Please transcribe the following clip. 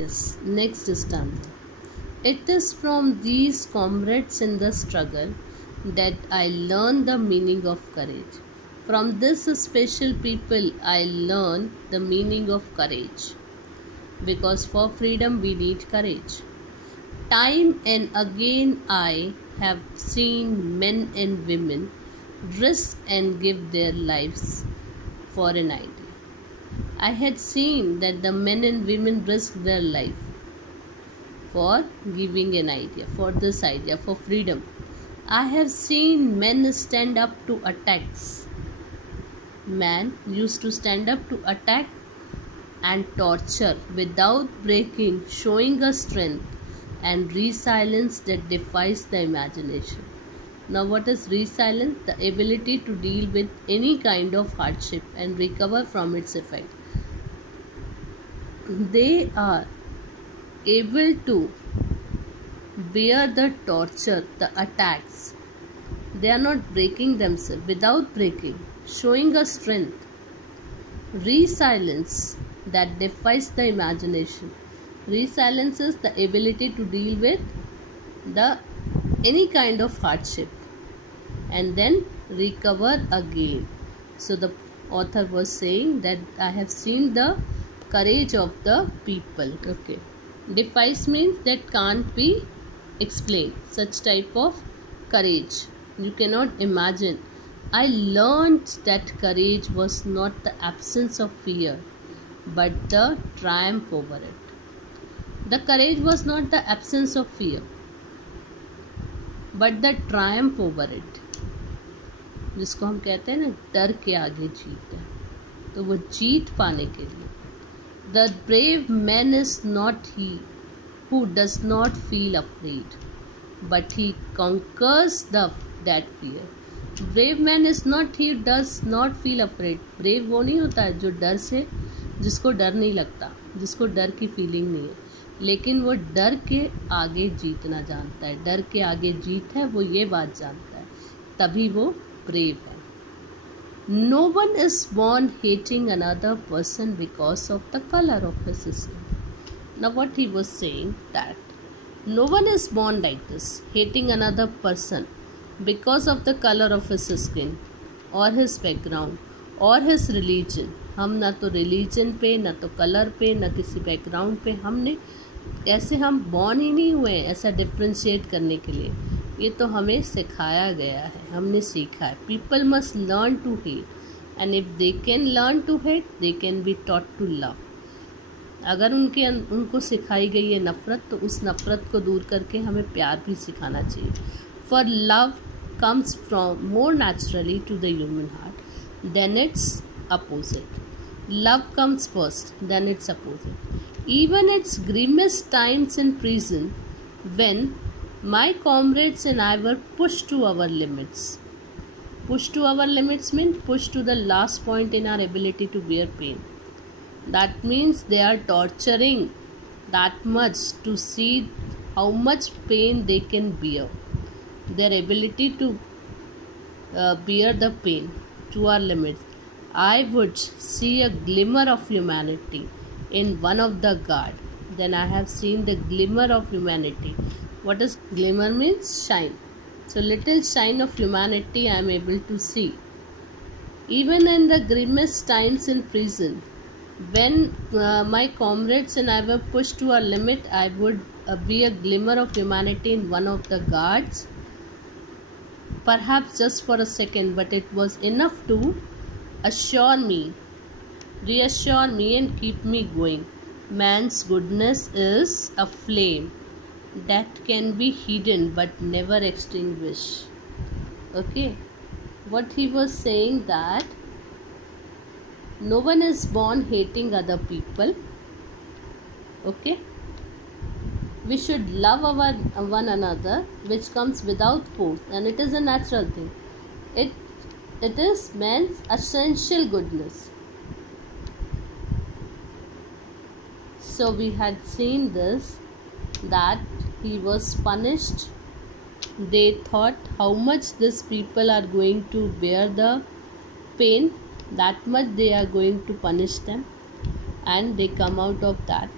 Yes, next stanza. It is from these comrades in the struggle that I learn the meaning of courage. From this special people, I learn the meaning of courage. Because for freedom, we need courage. Time and again, I have seen men and women risk and give their lives for an idea. I had seen that the men and women risk their life for giving an idea, for this idea, for freedom. I have seen men stand up to attacks. Man used to stand up to attack and torture without breaking, showing a strength and resilience that defies the imagination. Now, what is resilience? The ability to deal with any kind of hardship and recover from its effect. They are able to bear the torture, the attacks. They are not breaking themselves, without breaking, showing a strength, resilience that defies the imagination. Resilience is the ability to deal with any kind of hardship and then recover again. So the author was saying that I have seen the courage of the people. Okay. Defies means that can't be explained. Such type of courage you cannot imagine. I learned that courage was not the absence of fear but the triumph over it. The courage was not the absence of fear but the triumph over it. जिसको हम कहते हैं ना डर के आगे जीत है, तो वो जीत पाने के लिए The brave man is not he who does not feel afraid, but he conquers that fear. Brave man is not he who does not feel afraid. Brave वो नहीं होता है जो डर से, जिसको डर नहीं लगता, जिसको डर की फीलिंग नहीं है, लेकिन वो डर के आगे जीतना जानता है. डर के आगे जीत है, वो ये बात जानता है, तभी वो ब्रेव है. No one is born hating another person because of the color of his skin. Now what he was saying that no one is born like this, hating another person because of the color of his skin or his background or his religion. हम ना तो religion पे, ना तो colour पे, ना किसी background पे, हमने ऐसे हम बॉर्न ही नहीं हुए ऐसा डिफ्रेंशिएट करने के लिए. ये तो हमें सिखाया गया है, हमने सीखा है. People must learn to hate and if they can learn to hate they can be taught to love. अगर उनको सिखाई गई है नफ़रत, तो उस नफ़रत को दूर करके हमें प्यार भी सिखाना चाहिए. For love comes from more naturally to the human heart than its opposite. Love comes first than its opposite. Even its grimmest times in prison when my comrades and I were pushed to our limits. Pushed to our limits means pushed to the last point in our ability to bear pain. That means they are torturing that much to see how much pain they can bear. Their ability to bear the pain to our limits. I would see a glimmer of humanity in one of the guard. Then I have seen the glimmer of humanity. What does glimmer means? Shine. So little shine of humanity I am able to see. Even in the grimmest times in prison, when my comrades and I were pushed to our limit, I would be a glimmer of humanity in one of the guards. Perhaps just for a second, but it was enough to assure me, reassure me and keep me going. Man's goodness is a flame that can be hidden but never extinguished. Okay, what he was saying that no one is born hating other people. Okay, we should love one another, which comes without force, and it is a natural thing. It is man's essential goodness. So we had seen this, that he was punished. They thought how much these people are going to bear the pain, that much they are going to punish them, and they come out of that